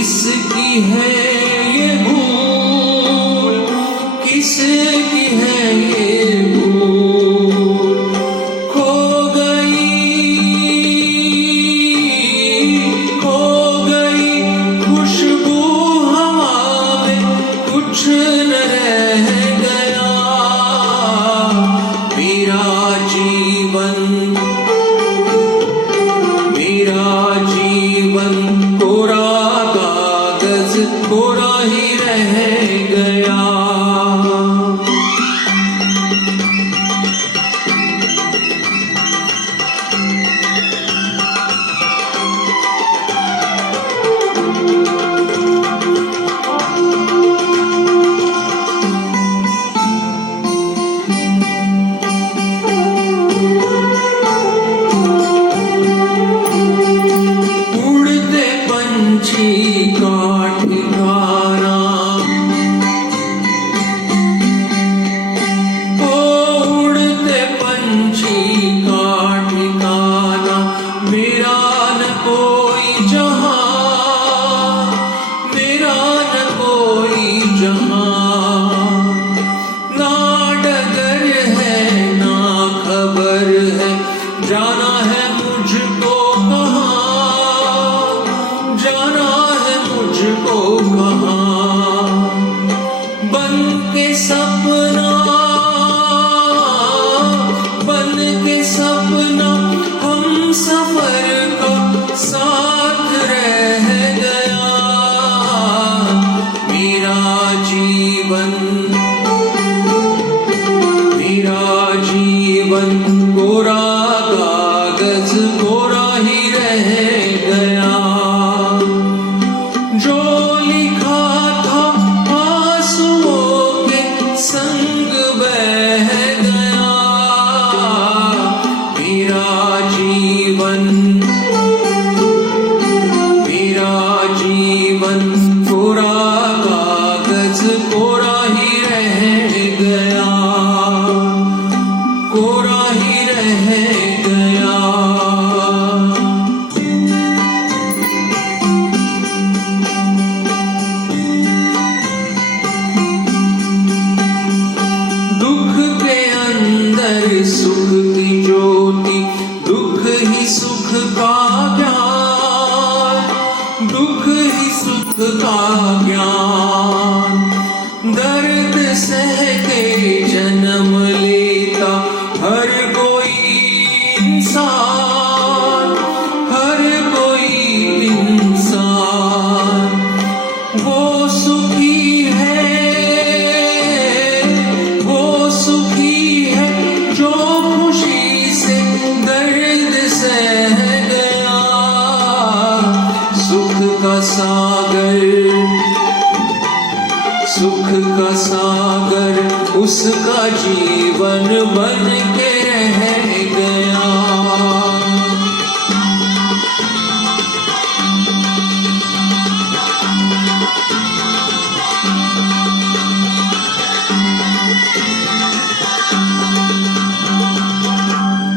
किसकी है ये भूल, किसकी है ये भूल, खो गई खुशबू हवा में, कुछ न रह गया मेरा जीवन, मेरा जीवन कोरा कागज कोरा ही रह गया। उड़ते पंछी का ठिकाना, ओ उड़ते पंछी का ठिकाना, मेरा न कोई जहां, मेरा न कोई जहां, ना डगर है ना खबर है, जाना है मुझको कहाँ, जाना है मुझको कहाँ, बन के सपना, बन के सपना हम सफर का साथ रह गया मेरा जीवन, मेरा जीवन कोरा कागज कोरा ही रह गया। जो लिखा था आंसुओं के संग बह गया मेरा जीवन, मेरा जीवन कोरा कागज कोरा ही रह गया, कोरा ही रह गया। दुख के अंदर सुख की ज्योति, दुख ही सुख का ज्ञान, दुख ही सुख का ज्ञान, दर्द सह के जन्म लेता हर कोई इंसान, हर कोई इंसान, वो सुखी है, वो सुखी है जो खुशी से दर्द सह गया, सुख का सागर, सुख का सागर उसका जीवन बन